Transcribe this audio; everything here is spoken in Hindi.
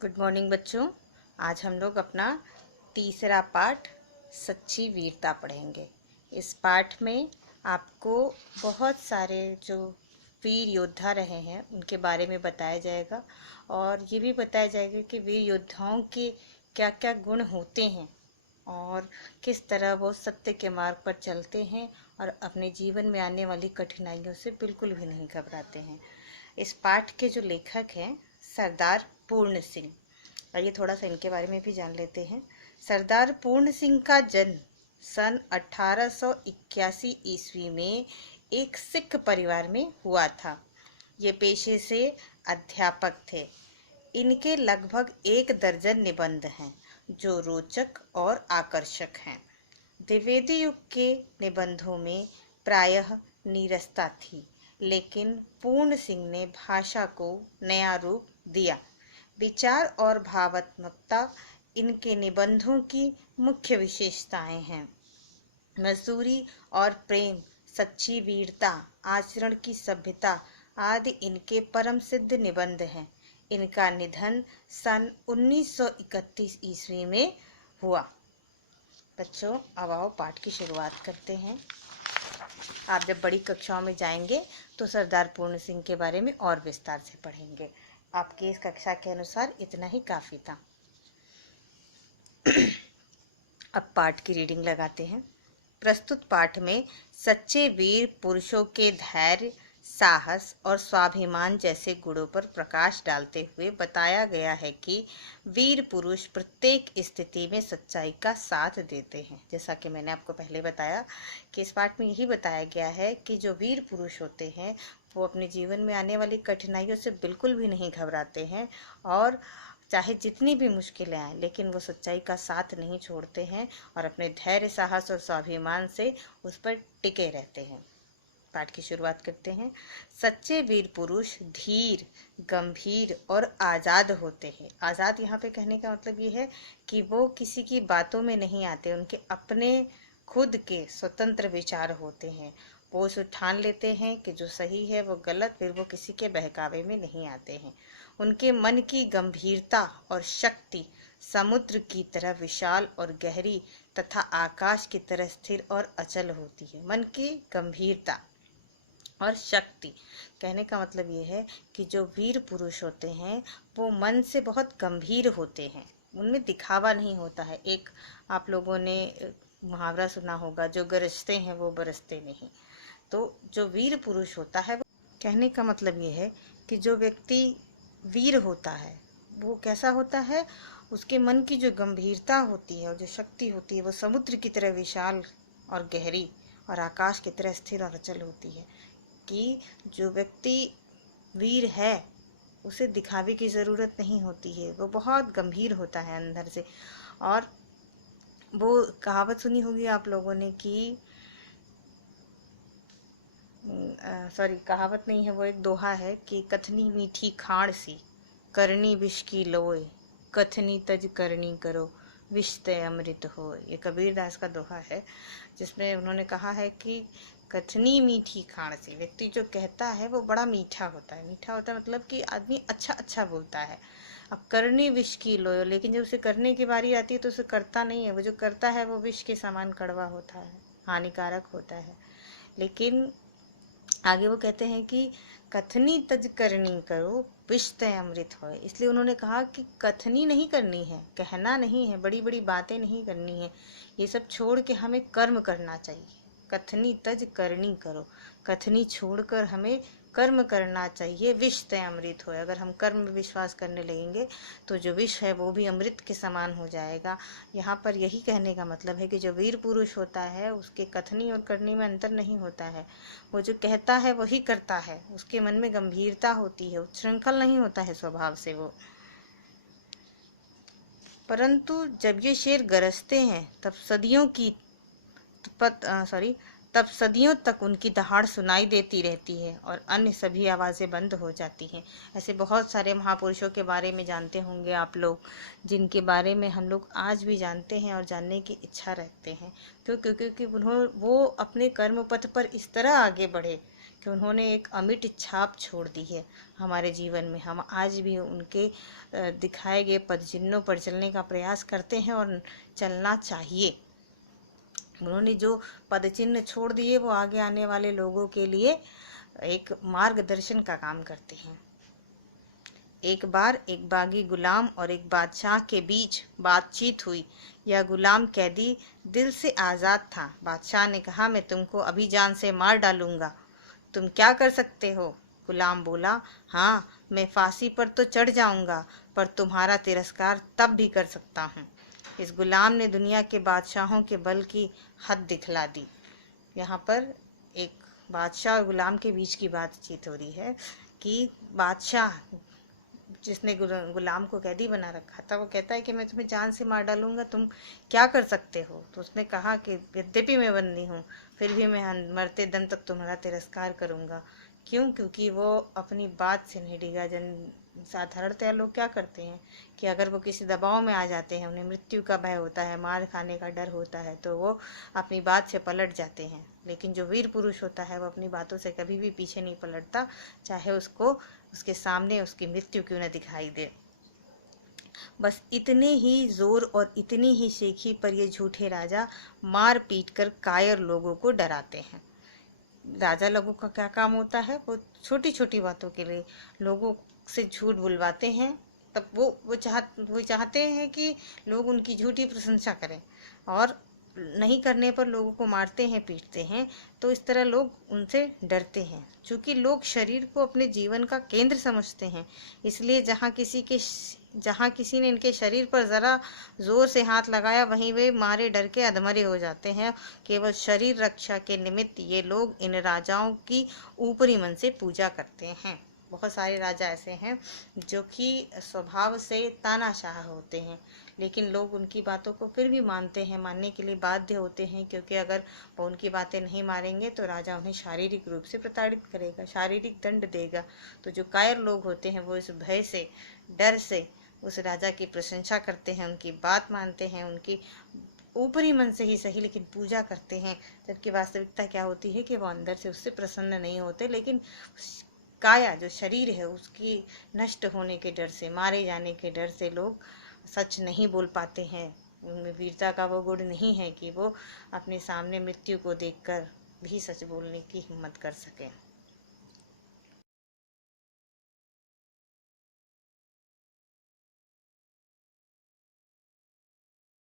गुड मॉर्निंग बच्चों। आज हम लोग अपना तीसरा पाठ सच्ची वीरता पढ़ेंगे। इस पाठ में आपको बहुत सारे जो वीर योद्धा रहे हैं उनके बारे में बताया जाएगा और ये भी बताया जाएगा कि वीर योद्धाओं के क्या क्या गुण होते हैं और किस तरह वो सत्य के मार्ग पर चलते हैं और अपने जीवन में आने वाली कठिनाइयों से बिल्कुल भी नहीं घबराते हैं। इस पाठ के जो लेखक हैं सरदार पूर्ण सिंह। आइए थोड़ा सा इनके बारे में भी जान लेते हैं। सरदार पूर्ण सिंह का जन्म सन 1881 ईस्वी में एक सिख परिवार में हुआ था। ये पेशे से अध्यापक थे। इनके लगभग 1 दर्जन निबंध हैं जो रोचक और आकर्षक हैं। द्विवेदी युग के निबंधों में प्रायः नीरसता थी, लेकिन पूर्ण सिंह ने भाषा को नया रूप दिया। विचार और भावात्मकता इनके निबंधों की मुख्य विशेषताएं हैं। मजदूरी और प्रेम, सच्ची वीरता, आचरण की सभ्यता आदि इनके परम सिद्ध निबंध हैं। इनका निधन सन 1931 ईस्वी में हुआ। बच्चों, अब आओ पाठ की शुरुआत करते हैं। आप जब बड़ी कक्षाओं में जाएंगे तो सरदार पूर्ण सिंह के बारे में और विस्तार से पढ़ेंगे। आपकी इस कक्षा के अनुसार इतना ही काफ़ी था। अब पाठ की रीडिंग लगाते हैं। प्रस्तुत पाठ में सच्चे वीर पुरुषों के धैर्य, साहस और स्वाभिमान जैसे गुणों पर प्रकाश डालते हुए बताया गया है कि वीर पुरुष प्रत्येक स्थिति में सच्चाई का साथ देते हैं। जैसा कि मैंने आपको पहले बताया कि इस पाठ में यही बताया गया है कि जो वीर पुरुष होते हैं वो अपने जीवन में आने वाली कठिनाइयों से बिल्कुल भी नहीं घबराते हैं और चाहे जितनी भी मुश्किलें आएं लेकिन वो सच्चाई का साथ नहीं छोड़ते हैं और अपने धैर्य, साहस और स्वाभिमान से उस पर टिके रहते हैं। पाठ की शुरुआत करते हैं। सच्चे वीर पुरुष धीर, गंभीर और आज़ाद होते हैं। आज़ाद यहाँ पे कहने का मतलब ये है कि वो किसी की बातों में नहीं आते, उनके अपने खुद के स्वतंत्र विचार होते हैं। वो उसे ठान लेते हैं कि जो सही है वो गलत, फिर वो किसी के बहकावे में नहीं आते हैं। उनके मन की गंभीरता और शक्ति समुद्र की तरह विशाल और गहरी तथा आकाश की तरह स्थिर और अचल होती है। मन की गंभीरता और शक्ति कहने का मतलब ये है कि जो वीर पुरुष होते हैं वो मन से बहुत गंभीर होते हैं, उनमें दिखावा नहीं होता है। एक आप लोगों ने मुहावरा सुना होगा, जो गरजते हैं वो बरसते नहीं। तो जो वीर पुरुष होता है, कहने का मतलब ये है कि जो व्यक्ति वीर होता है वो कैसा होता है, उसके मन की जो गंभीरता होती है और जो शक्ति होती है वो समुद्र की तरह विशाल और गहरी और आकाश की तरह स्थिर और अचल होती है। कि जो व्यक्ति वीर है उसे दिखावे की ज़रूरत नहीं होती है, वो बहुत गंभीर होता है अंदर से। और वो कहावत सुनी होगी आप लोगों ने कि कहावत नहीं है, वो एक दोहा है कि कथनी मीठी खाण सी, करनी विष की लोए, कथनी तज करनी करो, विष तय अमृत हो। ये कबीरदास का दोहा है जिसमें उन्होंने कहा है कि कथनी मीठी खाण से, व्यक्ति जो कहता है वो बड़ा मीठा होता है। मीठा होता है मतलब कि आदमी अच्छा अच्छा बोलता है। अब करनी विष की लोयो, लेकिन जब उसे करने की बारी आती है तो उसे करता नहीं है। वो जो करता है वो विष के समान कड़वा होता है, हानिकारक होता है। लेकिन आगे वो कहते हैं कि कथनी तज करनी करो, विष तय अमृत होए। इसलिए उन्होंने कहा कि कथनी नहीं करनी है, कहना नहीं है, बड़ी बड़ी बातें नहीं करनी है, ये सब छोड़ के हमें कर्म करना चाहिए। कथनी तज करनी करो, कथनी छोड़कर हमें कर्म करना चाहिए। विष तय अमृत होए, अगर हम कर्म में विश्वास करने लगेंगे तो जो विष है वो भी अमृत के समान हो जाएगा। यहाँ पर यही कहने का मतलब है कि जो वीर पुरुष होता है उसके कथनी और करनी में अंतर नहीं होता है। वो जो कहता है वही करता है, उसके मन में गंभीरता होती है, उच्छृंखल नहीं होता है स्वभाव से वो। परंतु जब ये शेर गरजते हैं तब सदियों तक उनकी दहाड़ सुनाई देती रहती है और अन्य सभी आवाज़ें बंद हो जाती हैं। ऐसे बहुत सारे महापुरुषों के बारे में जानते होंगे आप लोग, जिनके बारे में हम लोग आज भी जानते हैं और जानने की इच्छा रखते हैं। क्योंकि वो अपने कर्म पथ पर इस तरह आगे बढ़े कि उन्होंने एक अमिट छाप छोड़ दी है हमारे जीवन में। हम आज भी उनके दिखाए गए पदचिन्हों पर चलने का प्रयास करते हैं और चलना चाहिए। उन्होंने जो पदचिन्ह छोड़ दिए वो आगे आने वाले लोगों के लिए एक मार्गदर्शन का काम करते हैं। एक बार एक बागी गुलाम और एक बादशाह के बीच बातचीत हुई। यह गुलाम कैदी दिल से आज़ाद था। बादशाह ने कहा, मैं तुमको अभी जान से मार डालूंगा। तुम क्या कर सकते हो? गुलाम बोला, हाँ, मैं फांसी पर तो चढ़ जाऊंगा, पर तुम्हारा तिरस्कार तब भी कर सकता हूँ। इस गुलाम ने दुनिया के बादशाहों के बल की हद दिखला दी। यहाँ पर एक बादशाह और गुलाम के बीच की बातचीत हो रही है कि बादशाह जिसने गुलाम को कैदी बना रखा था वो कहता है कि मैं तुम्हें जान से मार डालूंगा, तुम क्या कर सकते हो? तो उसने कहा कि यद्यपि मैं बंदी हूँ फिर भी मैं मरते दम तक तुम्हारा तिरस्कार करूंगा। क्यों? क्योंकि वो अपनी बात से नहीं डिगा। साधारणतः लोग क्या करते हैं कि अगर वो किसी दबाव में आ जाते हैं, उन्हें मृत्यु का भय होता है, मार खाने का डर होता है, तो वो अपनी बात से पलट जाते हैं। लेकिन जो वीर पुरुष होता है वो अपनी बातों से कभी भी पीछे नहीं पलटता, चाहे उसको उसके सामने उसकी मृत्यु क्यों न दिखाई दे। बस इतने ही जोर और इतनी ही शेखी पर ये झूठे राजा मार पीट कर कायर लोगों को डराते हैं। राजा लोगों का क्या काम होता है? वो छोटी छोटी बातों के लिए लोगों से झूठ बुलवाते हैं। तब वो चाहते हैं कि लोग उनकी झूठी प्रशंसा करें, और नहीं करने पर लोगों को मारते हैं, पीटते हैं। तो इस तरह लोग उनसे डरते हैं। क्योंकि लोग शरीर को अपने जीवन का केंद्र समझते हैं, इसलिए जहाँ किसी ने इनके शरीर पर ज़रा जोर से हाथ लगाया वहीं वे मारे डर के अधमरे हो जाते हैं। केवल शरीर रक्षा के निमित्त ये लोग इन राजाओं की ऊपरी मन से पूजा करते हैं। बहुत सारे राजा ऐसे हैं जो कि स्वभाव से तानाशाह होते हैं, लेकिन लोग उनकी बातों को फिर भी मानते हैं, मानने के लिए बाध्य होते हैं, क्योंकि अगर वो उनकी बातें नहीं मानेंगे तो राजा उन्हें शारीरिक रूप से प्रताड़ित करेगा, शारीरिक दंड देगा। तो जो कायर लोग होते हैं वो इस भय से, डर से उस राजा की प्रशंसा करते हैं, उनकी बात मानते हैं, उनकी ऊपरी मन से ही सही लेकिन पूजा करते हैं। जबकि वास्तविकता क्या होती है कि वो अंदर से उससे प्रसन्न नहीं होते, लेकिन काया जो शरीर है उसकी नष्ट होने के डर से, मारे जाने के डर से लोग सच नहीं बोल पाते हैं। उनमें वीरता का वो गुण नहीं है कि वो अपने सामने मृत्यु को देखकर भी सच बोलने की हिम्मत कर सकें।